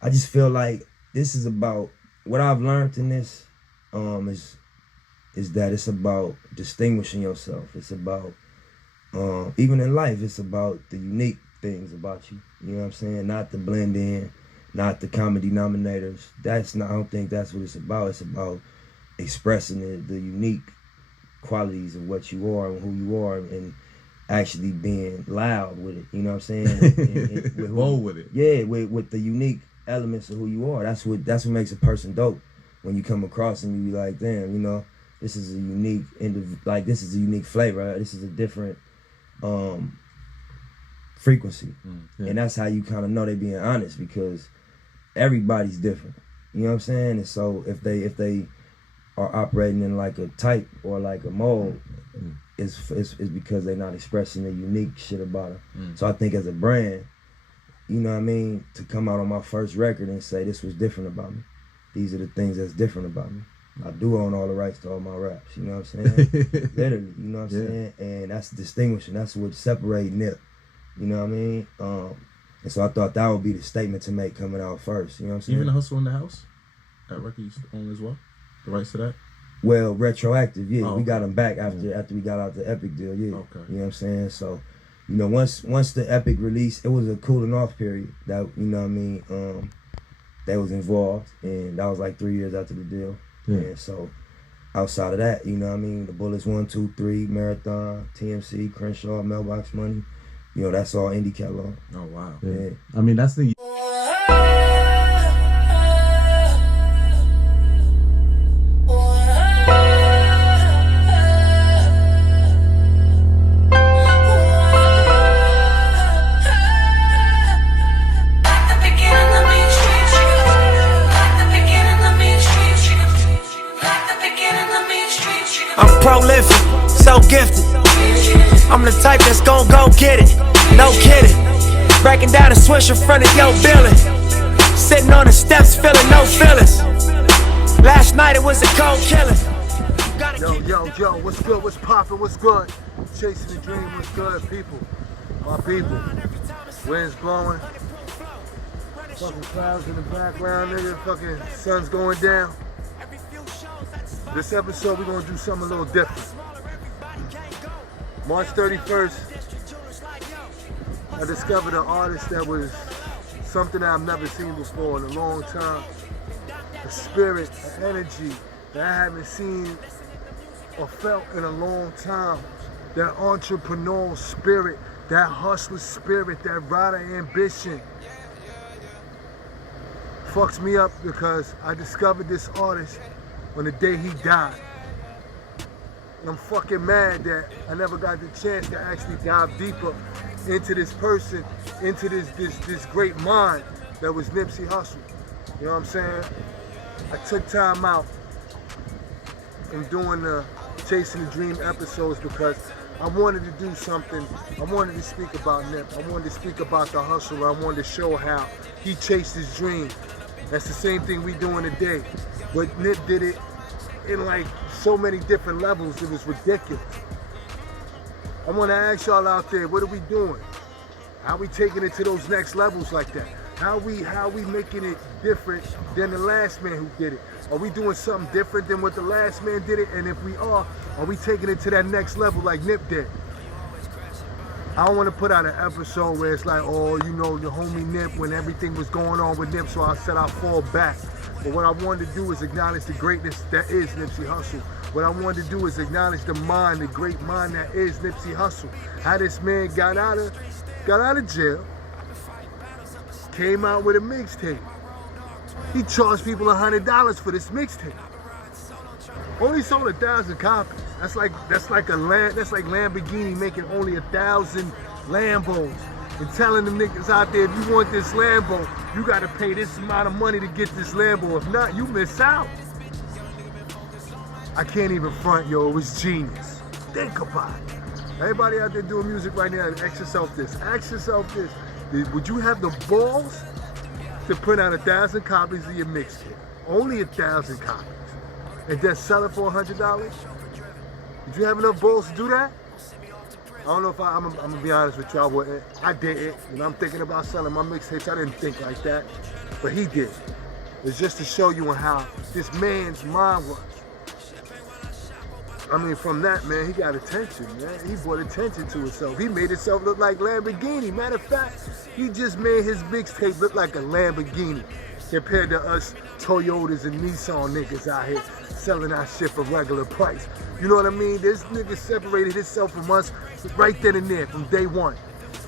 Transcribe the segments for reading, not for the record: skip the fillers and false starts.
I just feel like this is about what I've learned in this. Is that it's about distinguishing yourself. It's about even in life, it's about the unique things about you. You know what I'm saying? Not the blend in, not the common denominators. That's not. I don't think that's what it's about. It's about expressing the unique qualities of what you are and who you are, and actually being loud with it. You know what I'm saying? With bold with it. Yeah, with the unique elements of who you are. That's what makes a person dope. When you come across and you be like, damn, you know, this is a unique this is a unique flavor. Right? This is a different frequency. Yeah. And that's how you kind of know they being honest, because everybody's different. You know what I'm saying? And so if they are operating in like a type or like a mold, it's because they're not expressing the unique shit about them. So I think as a brand, you know what I mean, to come out on my first record and say this was different about me. These are the things that's different about me. I do own all the rights to all my raps, you know what I'm saying? Literally, you know what I'm saying? And that's distinguishing. That's what separates Nip. You know what I mean? And so I thought that would be the statement to make coming out first. You know what I'm saying? Even the Hussle in the House? That record you own as well? The rights to that? Well, retroactive, yeah. Oh, we got them back after we got out the Epic deal, yeah. Okay. You know what I'm saying? So, you know, once the Epic release, it was a cooling off period that, you know what I mean, that was involved, and that was like 3 years after the deal. Yeah. And so outside of that, you know what I mean, the Bullets 1, 2, 3, Marathon, TMC, Crenshaw, Mailbox Money, you know, that's all indie catalog. Oh wow. Yeah. I mean, that's the I'm prolific, so gifted. I'm the type that's gon' go get it, no kidding. Breaking down a switch in front of your building. Sitting on the steps, feeling no feelings. Last night it was a cold killing. Yo, what's good, what's poppin', what's good? Chasing the dream, what's good, people? My people. Wind's blowing. Fucking clouds in the background, nigga. Fucking sun's going down. This episode, we're gonna do something a little different. March 31st, I discovered an artist that was something that I've never seen before in a long time. A spirit, an energy that I haven't seen or felt in a long time. That entrepreneurial spirit, that hustler spirit, that rider ambition. Fucks me up because I discovered this artist on the day he died. And I'm fucking mad that I never got the chance to actually dive deeper into this person, into this great mind that was Nipsey Hussle. You know what I'm saying? I took time out from doing the Chasing the Dream episodes because I wanted to do something. I wanted to speak about Nip. I wanted to speak about the hustle. I wanted to show how he chased his dream. That's the same thing we doing today. But Nip did it in like so many different levels, it was ridiculous. I want to ask y'all out there, what are we doing? How we taking it to those next levels like that? How we making it different than the last man who did it? Are we doing something different than what the last man did it? And if we are we taking it to that next level like Nip did? I don't want to put out an episode where it's like, oh, you know, the homie Nip, when everything was going on with Nip, so I said I'll fall back. But what I wanted to do is acknowledge the greatness that is Nipsey Hussle. What I wanted to do is acknowledge the mind, the great mind that is Nipsey Hussle. How this man got out of jail, came out with a mixtape. He charged people $100 for this mixtape. Only sold 1,000 copies. That's like Lamborghini making only 1,000 Lambos and telling them niggas out there, if you want this Lambo, you gotta pay this amount of money to get this Lambo. If not, you miss out. I can't even front, yo. It was genius. Think about it. Everybody out there doing music right now, ask yourself this. Ask yourself this. Would you have the balls to print out 1,000 copies of your mixtape? Only 1,000 copies. And then sell it for $100? Did you have enough balls to do that? don't know if I'm gonna be honest with you, I wouldn't. I didn't. You know, I'm thinking about selling my mixtapes. I didn't think like that, but he did. It's just to show you how this man's mind was. I mean, from that, man, he got attention, man. He brought attention to himself. He made himself look like Lamborghini. Matter of fact, he just made his mixtape look like a Lamborghini compared to us Toyotas and Nissan niggas out here selling our shit for regular price. You know what I mean? This nigga separated himself from us right then and there, from day one.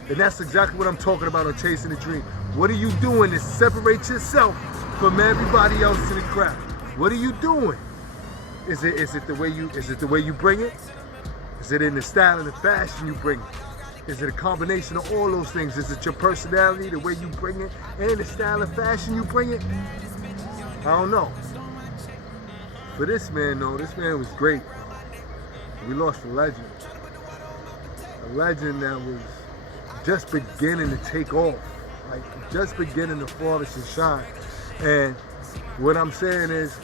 And that's exactly what I'm talking about on Chasing the Dream. What are you doing to separate yourself from everybody else in the crowd? What are you doing? Is it the way you bring it? Is it in the style and the fashion you bring it? Is it a combination of all those things? Is it your personality, the way you bring it, and the style and fashion you bring it? I don't know. For this man, though, this man was great. We lost a legend. A legend that was just beginning to take off. Like, just beginning to flourish and shine. And what I'm saying is,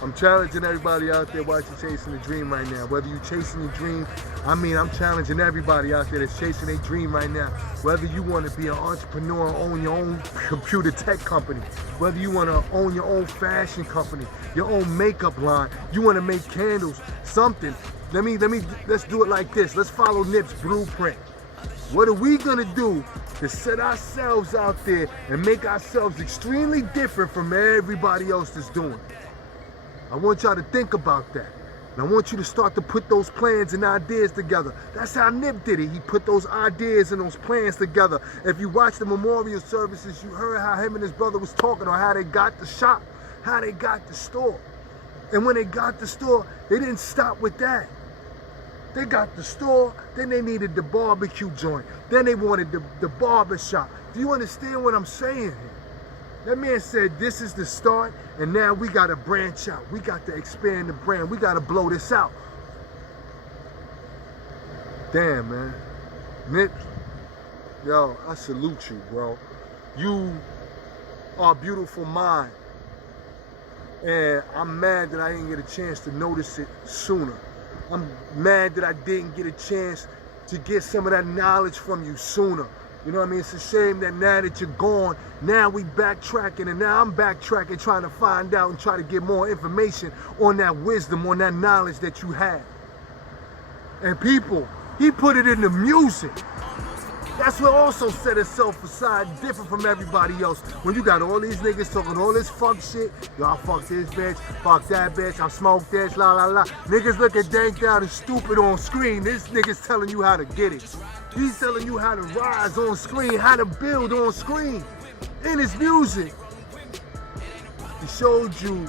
I'm challenging everybody out there watching Chasing the Dream right now. Whether you're chasing your dream, I'm challenging everybody out there that's chasing their dream right now. Whether you want to be an entrepreneur, own your own computer tech company, whether you want to own your own fashion company, your own makeup line, you want to make candles, something. Let's do it like this. Let's follow Nip's blueprint. What are we gonna do to set ourselves out there and make ourselves extremely different from everybody else that's doing it? I want y'all to think about that. And I want you to start to put those plans and ideas together. That's how Nip did it. He put those ideas and those plans together. If you watch the memorial services, you heard how him and his brother was talking on how they got the shop, how they got the store. And when they got the store, they didn't stop with that. They got the store, then they needed the barbecue joint. Then they wanted the barber shop. Do you understand what I'm saying here? That man said, this is the start, and now we got to branch out. We got to expand the brand. We got to blow this out. Damn, man. Nip, yo, I salute you, bro. You are a beautiful mind. And I'm mad that I didn't get a chance to notice it sooner. I'm mad that I didn't get a chance to get some of that knowledge from you sooner. You know what I mean? It's a shame that now that you're gone, now we backtracking, and now I'm backtracking trying to find out and try to get more information on that wisdom, on that knowledge that you had. And people, he put it in the music. That's what also set itself aside, different from everybody else. When you got all these niggas talking all this fuck shit, y'all fuck this bitch, fuck that bitch, I smoke this, la la la. Niggas looking danked out and stupid on screen. This nigga's telling you how to get it. He's telling you how to rise on screen, how to build on screen. In his music, he showed you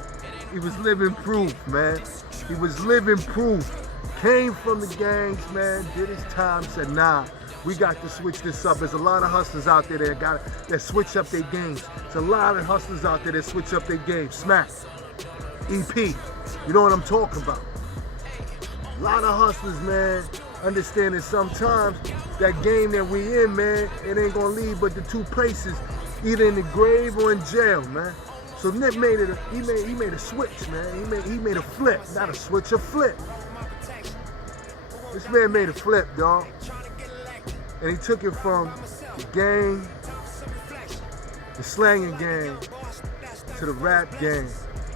he was living proof, man. He was living proof. Came from the gangs, man, did his time, said, nah, we got to switch this up. There's a lot of hustlers out there that switch up their games. There's a lot of hustlers out there that switch up their games. Smack, EP, you know what I'm talking about. A lot of hustlers, man, understanding sometimes that game that we in, man, it ain't gonna lead but to two places, either in the grave or in jail, man. So Nip made it. He made a switch, man. He made a flip, not a switch, a flip. This man made a flip, dog. And he took it from the gang, the slanging gang, to the rap game.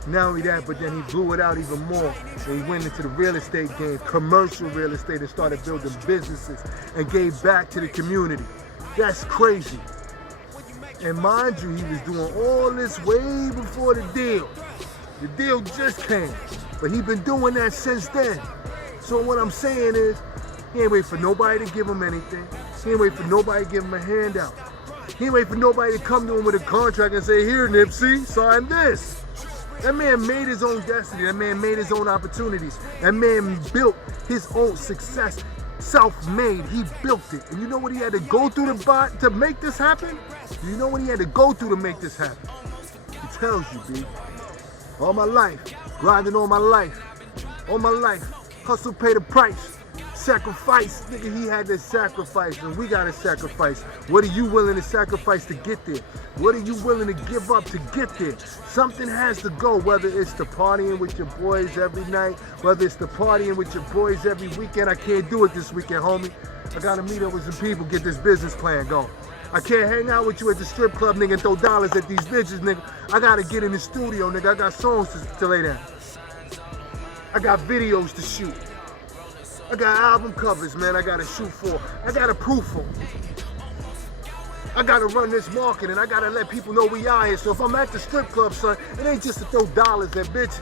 Not only that, but then he blew it out even more. And he went into the real estate game, commercial real estate, and started building businesses and gave back to the community. That's crazy. And mind you, he was doing all this way before the deal. The deal just came, but he been doing that since then. So what I'm saying is, he ain't wait for nobody to give him anything. He ain't wait for nobody to give him a handout. He ain't wait for nobody to come to him with a contract and say, here, Nipsey, sign this. That man made his own destiny. That man made his own opportunities. That man built his own success. Self-made, he built it. And you know what he had to go through to make this happen? You know what he had to go through to make this happen? He tells you, B. All my life, grinding all my life. All my life, hustle, pay the price. sacrifice, nigga, he had to sacrifice, and we gotta sacrifice. What are you willing to sacrifice to get there? What are you willing to give up to get there? Something has to go, whether it's the partying with your boys every night, whether it's the partying with your boys every weekend. I can't do it this weekend, homie. I gotta meet up with some people, get this business plan going. I can't hang out with you at the strip club, nigga, and throw dollars at these bitches, nigga. I gotta get in the studio, nigga. I got songs to lay down. I got videos to shoot. I got album covers, man, I gotta shoot for. I gotta proof for. I gotta run this market, and I gotta let people know we out here. So if I'm at the strip club, son, it ain't just to throw dollars at bitches.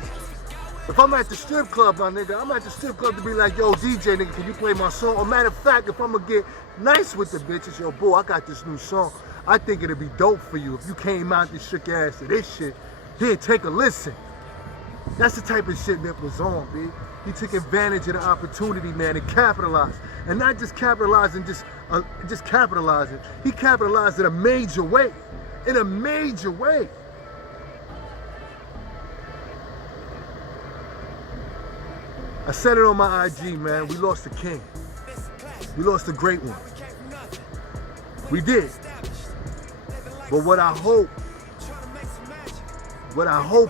If I'm at the strip club, my nigga, I'm at the strip club to be like, yo, DJ, nigga, can you play my song? Or matter of fact, if I'm gonna get nice with the bitches, yo, boy, I got this new song. I think it'd be dope for you if you came out and shook your ass to this shit. Here, take a listen. That's the type of shit that was on, B. He took advantage of the opportunity, man, and capitalized. And not just capitalizing, just capitalizing. He capitalized in a major way. In a major way. I said it on my IG, man. We lost a king. We lost a great one. We did. But what I hope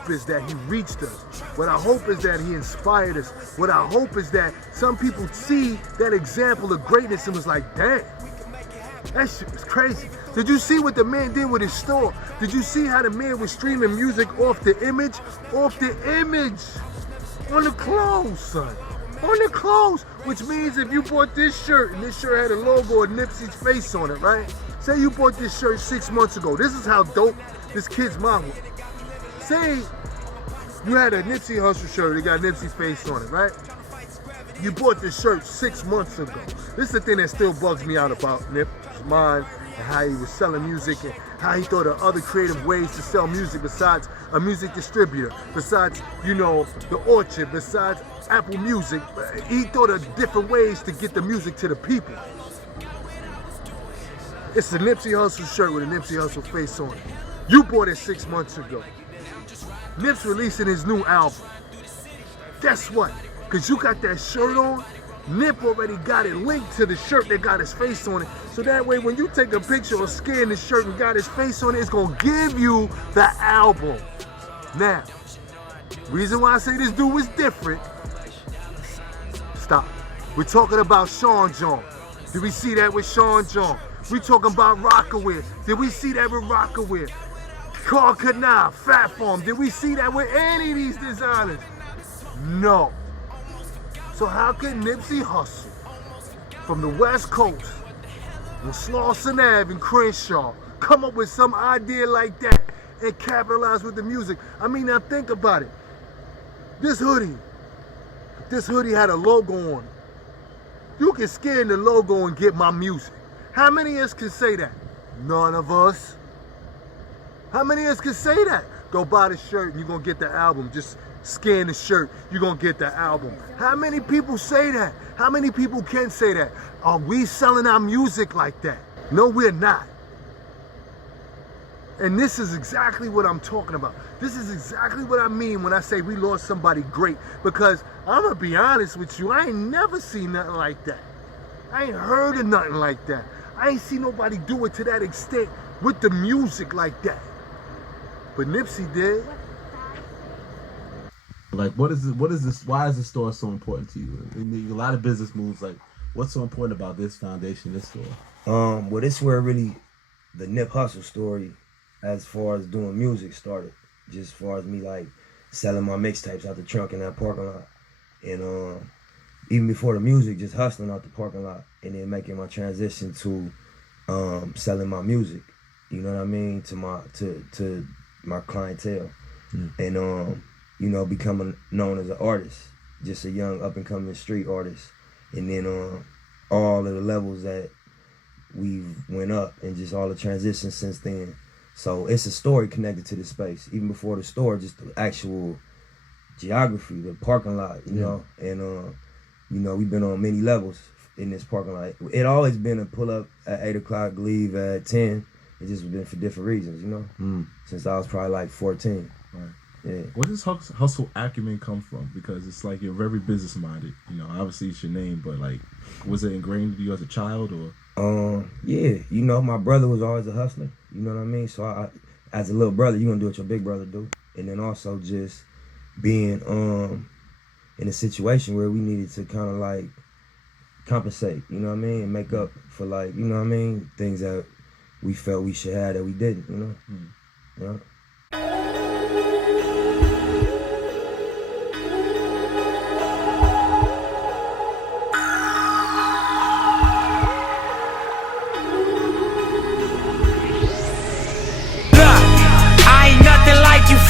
is that he reached us. What I hope is that he inspired us. What I hope is that some people see that example of greatness and was like, damn, that shit was crazy. Did you see what the man did with his store? Did you see how the man was streaming music off the image? Off the image. On the clothes, son. On the clothes. Which means if you bought this shirt and this shirt had a logo of Nipsey's face on it, right? Say you bought this shirt 6 months ago. This is how dope this kid's mom was. Say you had a Nipsey Hussle shirt, it got Nipsey's face on it, right? You bought this shirt 6 months ago. This is the thing that still bugs me out about Nip's mind and how he was selling music and how he thought of other creative ways to sell music besides a music distributor, besides, you know, the Orchard, besides Apple Music. He thought of different ways to get the music to the people. It's a Nipsey Hussle shirt with a Nipsey Hussle face on it. You bought it 6 months ago. Nip's releasing his new album. Guess what? Because you got that shirt on, Nip already got it linked to the shirt that got his face on it. So that way when you take a picture or scan the shirt and got his face on it, it's going to give you the album. Now, reason why I say this dude is different. Stop. We're talking about Sean John. Did we see that with Sean John? We talking about Rockaway. Did we see that with Rockaway? Carl Canal, Fat Farm. Did we see that with any of these designers? No. So how can Nipsey Hussle from the West Coast on Slauson Ave and Crenshaw come up with some idea like that and capitalize with the music? I mean, now think about it. This hoodie had a logo on it. You can scan the logo and get my music. How many of us can say that? None of us. How many of us can say that? Go buy the shirt and you're going to get the album. Just scan the shirt, you're going to get the album. How many people say that? How many people can say that? Are we selling our music like that? No, we're not. And this is exactly what I'm talking about. This is exactly what I mean when I say we lost somebody great. Because I'm going to be honest with you, I ain't never seen nothing like that. I ain't heard of nothing like that. I ain't seen nobody do it to that extent with the music like that. But Nipsey did. Like, what is this? Why is this store so important to you? I mean, a lot of business moves. Like, what's so important about this foundation, this store? Well, this is where really the Nip Hussle story, as far as doing music, started. Just as far as me like selling my mixtapes out the trunk in that parking lot, and even before the music, just hustling out the parking lot, and then making my transition to selling my music. You know what I mean? To my clientele, and you know, becoming known as an artist, just a young up and coming street artist, and then all of the levels that we've went up and just all the transitions since then. So it's a story connected to the space. Even before the store, just the actual geography, the parking lot, you know, and you know, we've been on many levels in this parking lot. It always been a pull up at 8 o'clock, leave at 10. It just been for different reasons, you know, since I was probably like 14. Right. Yeah. Where does hustle acumen come from? Because it's like you're very business minded. You know, obviously it's your name, but like, was it ingrained in you as a child or? Yeah, you know, my brother was always a hustler. You know what I mean? So I as a little brother, you gonna do what your big brother do, and then also just being in a situation where we needed to kind of like compensate. You know what I mean? And make up for like, you know what I mean, things that we felt we should have that we didn't. You know. Yeah.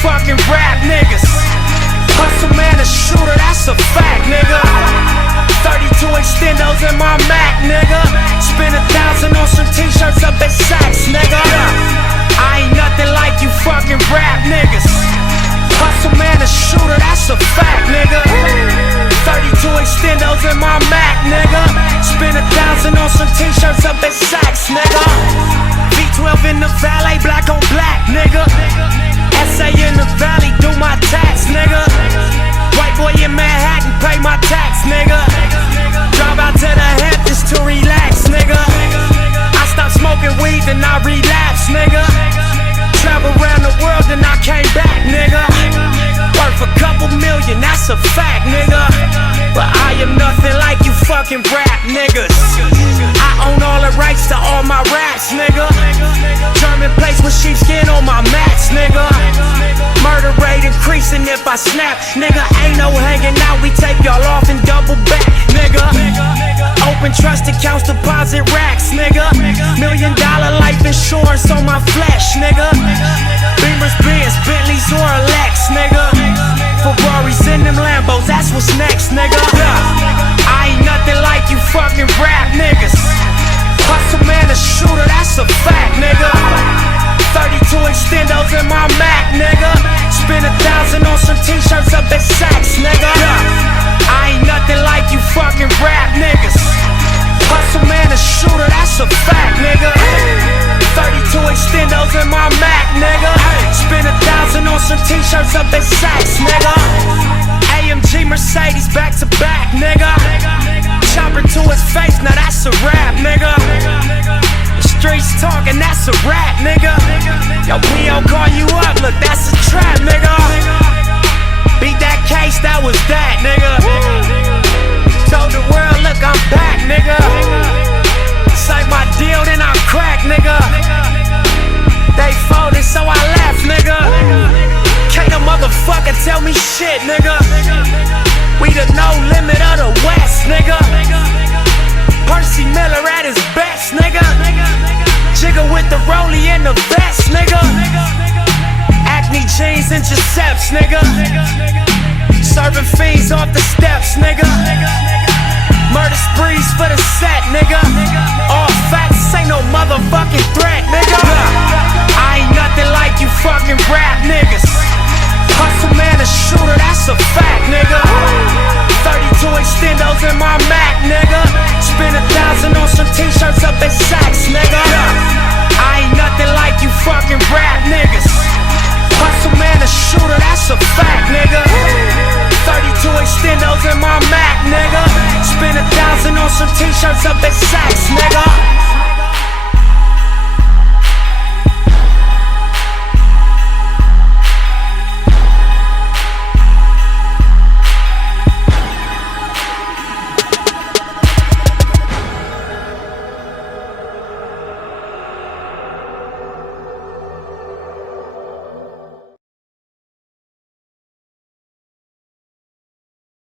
Fucking rap niggas. Hustle man, a shooter, that's a fact, nigga. 32 extendos in my Mac, nigga. Spend 1,000 on some t-shirts up at Saks, nigga. I ain't nothing like you fucking rap niggas. Hustle man, a shooter, that's a fact, nigga. 32 extendos in my Mac, nigga. Spend 1,000 on some t-shirts up at Saks, nigga. V12 in the valet, black on black, nigga. SA in the valley, do my tax, nigga. White boy in Manhattan, pay my tax, nigga. Drive out to the Hamptons to relax, nigga. I stopped smoking weed, then I relapsed, nigga. Travel around the world, then I came back, nigga. Worth a couple million, that's a fact, nigga. But I am nothing like you fucking rap niggas. I own all the rights to all my raps, nigga. German place with sheepskin on my mats, nigga. Murder rate increasing if I snap, nigga. Ain't no hanging out, we take y'all off and double back, nigga. Open trust accounts, deposit racks, nigga. $1 million life insurance on my flesh, nigga. Beamers, Benz, Bentleys, or a Lex, nigga. Ferraris in them Lambos, that's what's next, nigga. I ain't nothing like you fucking rap niggas. Hustle man, a shooter, that's a fact, nigga. 32 extendos in my Mac, nigga. Spend 1,000 on some t-shirts up at Saks, nigga. I ain't nothing like you fucking rap niggas. Hustle man, a shooter, that's a fact, nigga. 32 extendos in my Mac, nigga. Spend 1,000 on some t-shirts up at Saks, nigga. AMG Mercedes back to back, nigga. Chopper to his face, now that's a rap, nigga. The streets talking, that's a rap, nigga. Yo, P.O. call you up, look, that's a trap, nigga. Beat that case, that was that, nigga. Told the world, look, I'm back, nigga. Say my deal, then I crack, nigga. They folded, so I left, nigga. Can't a motherfucker tell me shit, nigga. We the no limit of the West, nigga. Percy Miller at his best, nigga. Jigger with the rollie and the vest, nigga. Acne jeans and Giuseppe's, nigga. Serving fiends off the steps, nigga. Murder sprees for the set, nigga. All facts ain't no motherfucking threat, nigga. I ain't nothing like you fucking rap niggas. Hustle man, a shooter, that's a fact, nigga. 32 extendos in my Mac, nigga. Spend 1,000 on some t-shirts up at Saks, nigga. I ain't nothing like you fucking rap niggas. Hustle man, a shooter, that's a fact, nigga. 32 extendos in my Mac, nigga. Spend 1,000 on some t-shirts up at Saks, nigga.